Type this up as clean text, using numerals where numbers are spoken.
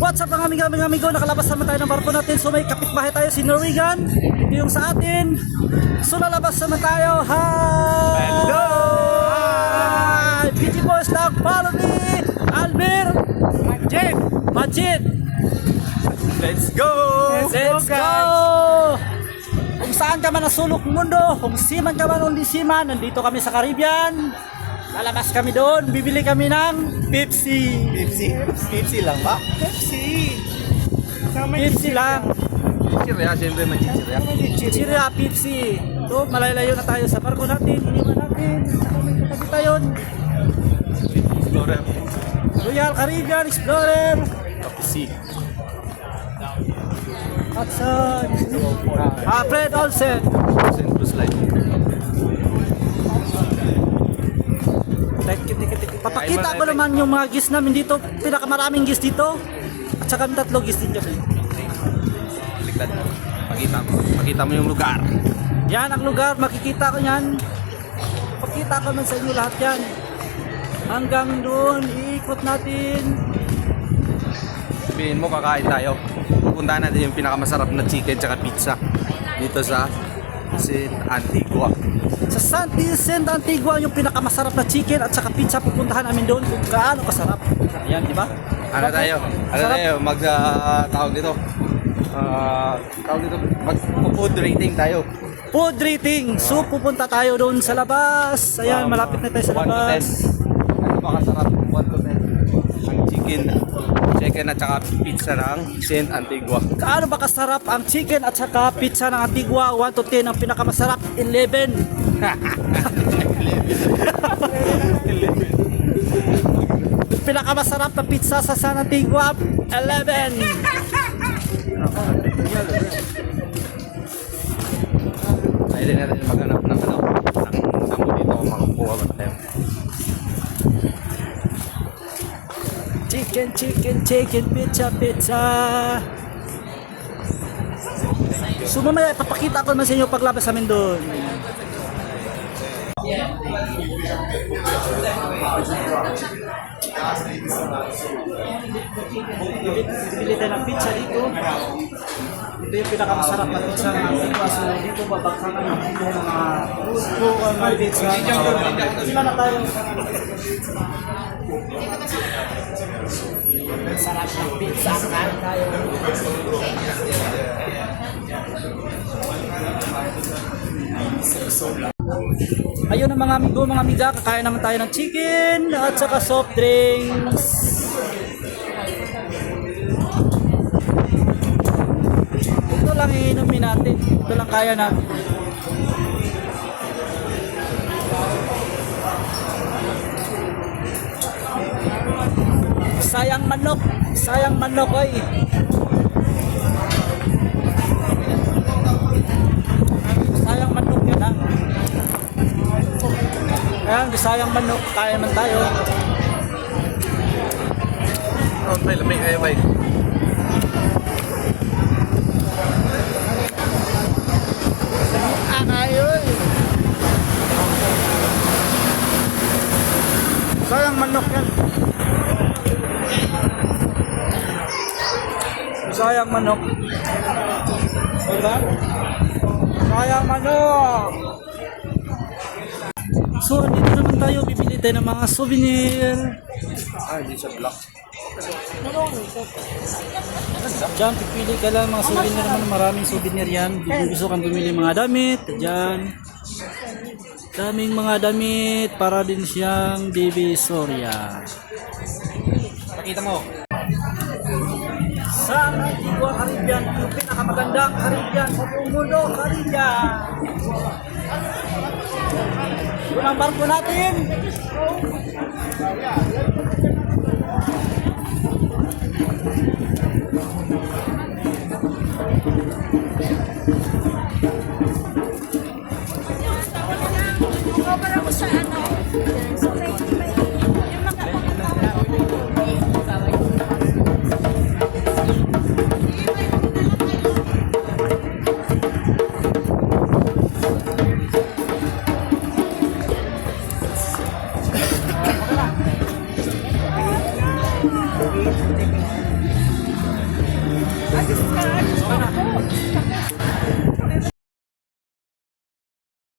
What's up mga amigo? Nakalabas naman tayo ng barko natin. So may kapitbahay tayo si Norwegian. Ito yung sa atin. So lalabas naman tayo. Hi! Hello! Hi! PG Boys lang. Follow me! Almir! Majid! Let's go! Let's go! Kung saan ka man nasulok ng mundo, kung siman ka man o hindi siman, nandito kami sa Caribbean. Lalabas kami doon, bibili kami ng Pepsi. Pepsi lang ba? Pepsi! Pepsi lang. Chichirya, siyempre may chichirya. Chichirya, Pepsi. So, malalayo na tayo sa barko natin. Iniwan natin. Saka may katabi tayo. Explorer. Royal Caribbean Explorer. Pepsi. Hudson. Fred Olsen. Cruise Line. Papakita ko naman yung mga gis namin dito. Pinakamaraming gis dito. At saka may 3 gis din dyan. Baliktad. Pakita mo yung lugar. Yan ang lugar. Makikita ko yan. Pakita ko man sa inyo lahat yan. Hanggang doon. Iikot natin. Sabihin mo, kakain tayo. Pupuntahan natin yung pinakamasarap na chicken tsaka pizza. Dito sa St. Antigua. Sa St. Antigua yung pinakamasarap na chicken at saka pizza. Pupuntahan namin doon kung gaano kasarap. Ayan, di ba? Ano tayo? Tawag dito? Mag-food rating tayo. Food rating. So pupunta tayo doon sa labas. Ayan, malapit na tayo sa 1 to labas. 10. Ano ba kasarap? 1 to 10. Ang chicken at saka pizza ng St. Antigua. Gaano ba kasarap ang chicken at saka pizza ng Antigua? 1 to 10 ang pinakamasarap. 11. Pinakamasarap na pizza sa San Antigua. 11. Pwede natin maghanap ng damo dito kung makakuha ba tayo. Chicken, pizza. So mamaya papakita ko naman sa inyo paglabas namin doon. Bili tayo ng pizza dito. Ito yung pinakamasarap na pizza ng Antigua. So dito babagsakan natin yung mga buwan ng pizza. Sila na tayo. Sarap ng pizza. Kain tayo. Ayun ang mga amigo, mga amiga, kakain naman tayo ng chicken at saka soft drinks. Ito lang iinumin natin. Ito lang kaya natin. Sayang manok ay. Sayang manok yun ha. Ayan, sayang manok, kaya naman tayo. May lamig kayo ba? Ayun. Sayang manok yan. Sayang manok. Diba? Sayang manok. So, dito naman tayo bibili tayo ng mga souvenir. Hindi sa block. Diyan, pipili ka lang mga souvenir naman. Maraming souvenir yan. Gusto kang bumili mga damit. Diyan. Daming mga damit para din siyang divisoria. Pakita mo. Sa Antigua, Caribbean, yung pinakamagandang Caribbean sa buong mundo, Caribbean. Yun ang barko natin. Para ko sa ano. So, may yung mga Alis ka ako.